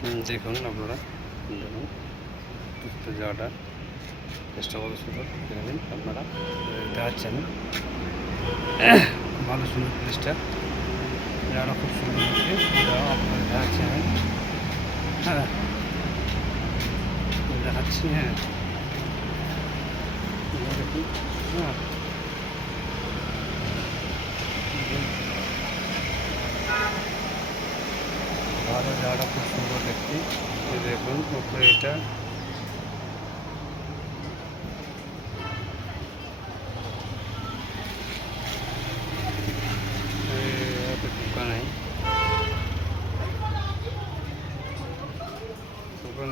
দেখুন আপনারা, দেখুন ঘুরতে যাওয়াটা চেষ্টা কত সুন্দর দেখবেন আপনারা, দেখাচ্ছি আমি। খুব ভালো সুন্দর প্লেসটা, জায়গাটা খুব সুন্দর হচ্ছে, আপনাদের দেখাচ্ছি আমি। হ্যাঁ, দেখাচ্ছি। হ্যাঁ, দেখুন। হ্যাঁ, ভালো, জায়গাটা খুব সুন্দর দেখতে। দেখুন উপরে এটা দোকান দোকান